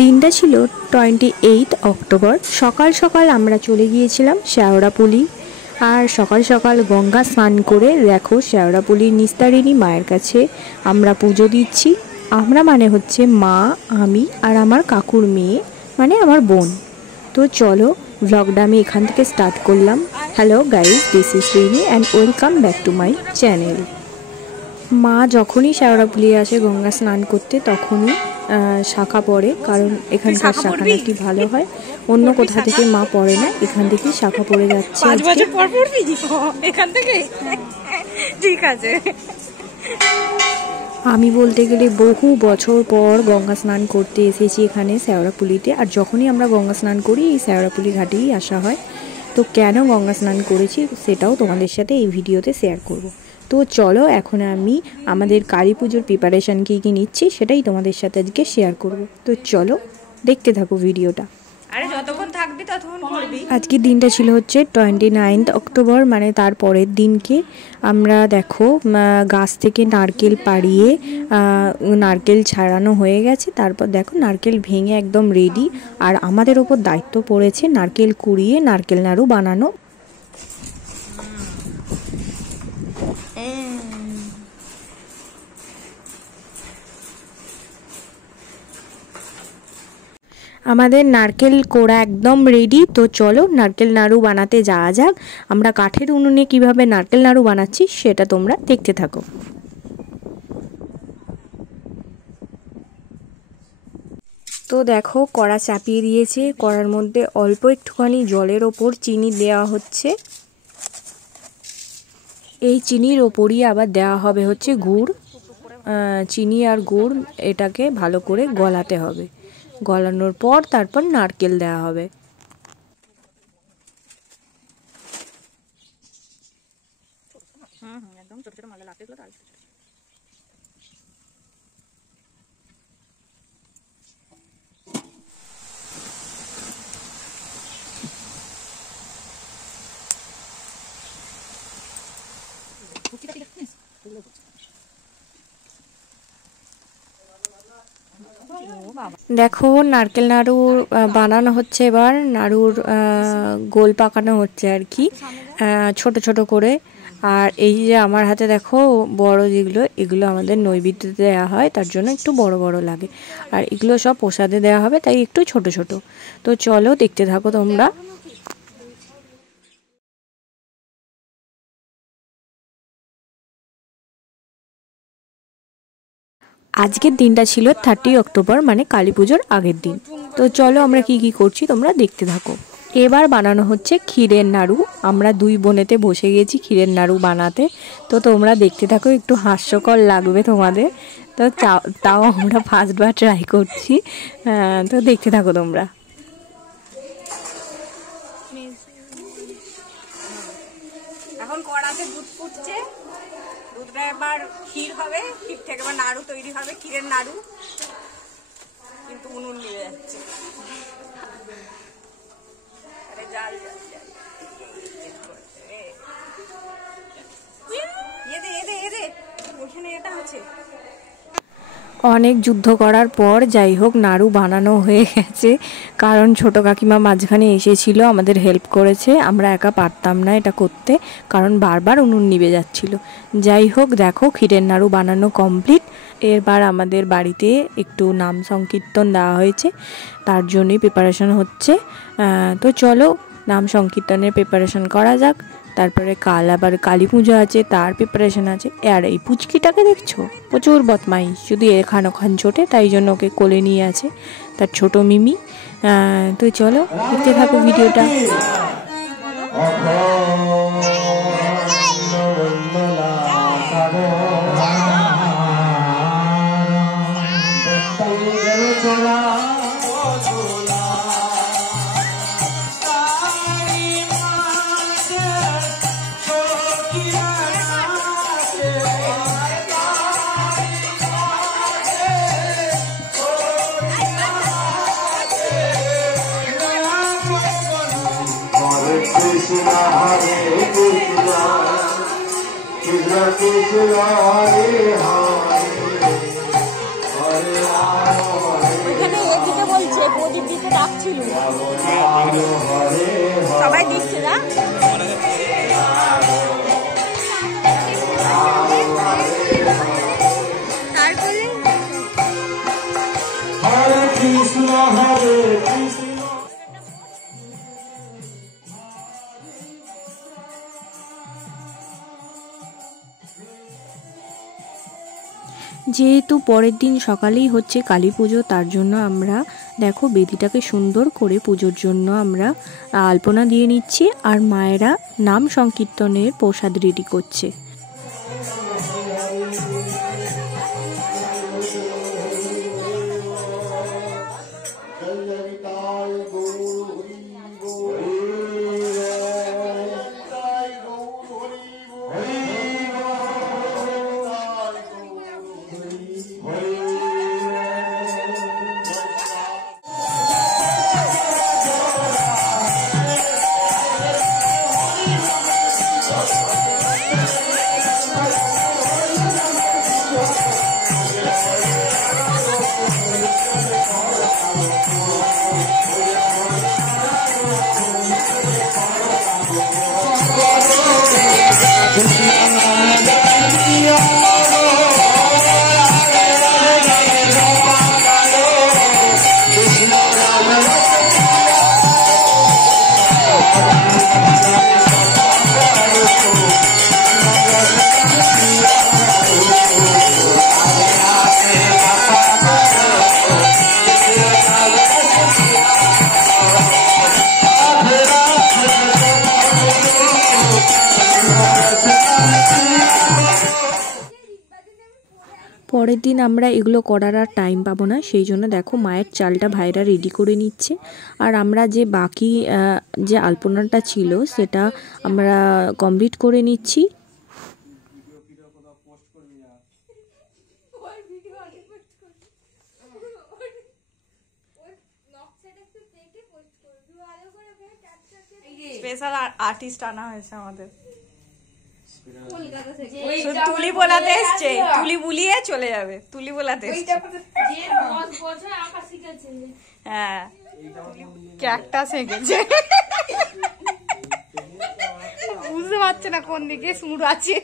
দিনটা ছিল 28 অক্টোবর। সকাল সকাল আমরা চলে গিয়েছিলাম শেওড়াপুলি। আর সকাল সকাল গঙ্গা স্নান করে দেখো শেওড়াপুলির নিস্তারিণী মায়ের কাছে আমরা পুজো দিচ্ছি। আমরা মানে হচ্ছে মা, আমি আর আমার কাকুর মেয়ে, মানে আমার বোন। তো চলো ব্লগটা আমি এখান থেকে স্টার্ট করলাম। Hello guys, this is Rini and welcome back to my channel. মা যখনই শেওড়াপুলি আসে গঙ্গা স্নান করতে তখনই শাখা পড়ে, কারণ এখানকার শাখা নাকি ভালো হয়। অন্য কোথা থেকে মা পড়ে না, এখান থেকেই শাখা পড়ে যাচ্ছে। ঠিক আছে, আমি বলতে গেলে বহু বছর পর গঙ্গা স্নান করতে এসেছি এখানে শেওড়াপুলিতে। আর যখনই আমরা গঙ্গা স্নান করি এই শেওড়াপুলি ঘাটেই আসা হয়। তো কেন গঙ্গা স্নান করেছি সেটাও তোমাদের সাথে এই ভিডিওতে শেয়ার করব। তো চলো এখন আমি আমাদের কালী পুজোর প্রিপারেশান কী কী নিচ্ছি সেটাই তোমাদের সাথে আজকে শেয়ার করব। তো চলো দেখতে থাকো ভিডিওটা। আজকের দিনটা ছিল হচ্ছে 29 অক্টোবর, মানে তার পরের দিনকে আমরা দেখো গাছ থেকে নারকেল পাড়িয়ে নারকেল ছাড়ানো হয়ে গেছে। তারপর দেখো নারকেল ভেঙে একদম রেডি। আর আমাদের ওপর দায়িত্ব পড়েছে নারকেল কুড়িয়ে নারকেল নাড়ু বানানো। আমাদের নারকেল কোড়া একদম রেডি। তো চলো নারকেল নাড়ু বানাতে যাওয়া যাক। আমরা কাঠের উনুনে কিভাবে নারকেল নাড়ু বানাচ্ছি সেটা তোমরা দেখতে থাকো। তো দেখো কড়া চাপিয়ে দিয়েছে, কড়ার মধ্যে অল্প একটুখানি জলের ওপর চিনি দেওয়া হচ্ছে। এই চিনির ওপরই আবার দেওয়া হবে হচ্ছে গুড়। চিনি আর গুড় এটাকে ভালো করে গলাতে হবে। গলানোর পর তারপর নারকেল দেওয়া হবে। একদম ছোট ছোট মালা লাফে গুলো দেখো নারকেল নাড়ু বানানো হচ্ছে। এবার নাড়ুর গোল পাকানো হচ্ছে আর কি, ছোট ছোট করে। আর এই যে আমার হাতে দেখো বড় যেগুলো, এগুলো আমাদের নৈবেদ্যে দেওয়া হয়, তার জন্য একটু বড় বড় লাগে। আর এগুলো সব প্রসাদে দেওয়া হবে, তাই একটু ছোট ছোট। তো চলো দেখতে থাকো তোমরা। আজকের দিনটা ছিল 30 অক্টোবর, মানে কালী পুজোর আগের দিন। তো চলো আমরা কি কি করছি তোমরা দেখতে থাকো। এবার বানানো হচ্ছে ক্ষীরের নাড়ু। আমরা দুই বোনেতে বসে গেছি ক্ষীরের নাড়ু বানাতে। তো তোমরা দেখতে থাকো, একটু হাস্যকর লাগবে তোমাদের। তো তাও আমরা ফার্স্টবার ট্রাই করছি। তো দেখতে থাকো তোমরা। এখন কড়াতে দুধ ফুটছে, দুধটা এবার ক্ষীর হবে, ক্ষীর থেকে এবার নাড়ু তৈরি হবে, ক্ষীরের নাড়ু। কিন্তু উনুন নিয়ে যাচ্ছে, জাল জাল জাল ওখানে এটা আছে। অনেক যুদ্ধ করার পর যাই হোক নাড়ু বানানো হয়ে গেছে, কারণ ছোট কাকিমা মাঝখানে এসেছিল, আমাদের হেল্প করেছে। আমরা একা পারতাম না এটা করতে, কারণ বারবার উনুন নিভে যাচ্ছিল। যাই হোক দেখো ক্ষীরের নাড়ু বানানো কমপ্লিট। এরবার আমাদের বাড়িতে একটু নাম সংকীর্তন দেওয়া হয়েছে, তার জন্যই প্রিপারেশন হচ্ছে। তো চলো নাম সংকীর্তনের প্রিপারেশন করা যাক। তারপরে কাল আবার কালী পুজো আছে, তার প্রিপারেশন আছে। আর এই পুচকিটাকে দেখছো, প্রচুর বদমাইশ, শুধু এখান ওখান ছোটে, তাই জন্য ওকে কোলে নিয়ে আছে তার ছোট মিমি। তো চলো দেখতে থাকো ভিডিওটা। Krishna Hare Krishna Krishna Krishna Hare Hare Hare Rama Hare Rama ডাকছিল সবাই দিচ্ছে না তারপরে হরে কৃষ্ণ হরে কৃষ্ণ যেহেতু পরের দিন সকালেই হচ্ছে কালী পুজো, তার জন্য আমরা দেখো বেদিটাকে সুন্দর করে পুজোর জন্য আমরা আলপনা দিয়ে নিচ্ছি, আর মায়েরা নাম সংকীর্তনের প্রসাদ রেডি করছে। পরের দিন আমরা এগুলো করার আর টাইম পাবো না, সেই জন্য দেখো মায়ের চালটা ভাইরা রেডি করে নিচ্ছে, আর আমরা যে বাকি যে আলপনাটা ছিল সেটা আমরা কমপ্লিট করে নিচ্ছি। স্পেশাল আর্টিস্ট আনা হয়েছে আমাদের, তুলি বোলাতে এসছে, তুলি বুলিয়ে চলে যাবে, তুলি বোলাতে এসছে। হ্যাঁ ক্যাকটাস এঁকেছে, বুঝতে পারছে না কোন দিকে সুর আছে।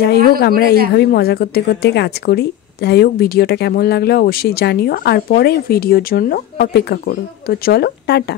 যাই হোক আমরা এইভাবেই মজা করতে করতে কাজ করি। যাই হোক ভিডিওটা কেমন লাগলো অবশ্যই জানিও, আর পরের ভিডিওর জন্য অপেক্ষা করো। তো চলো টাটা।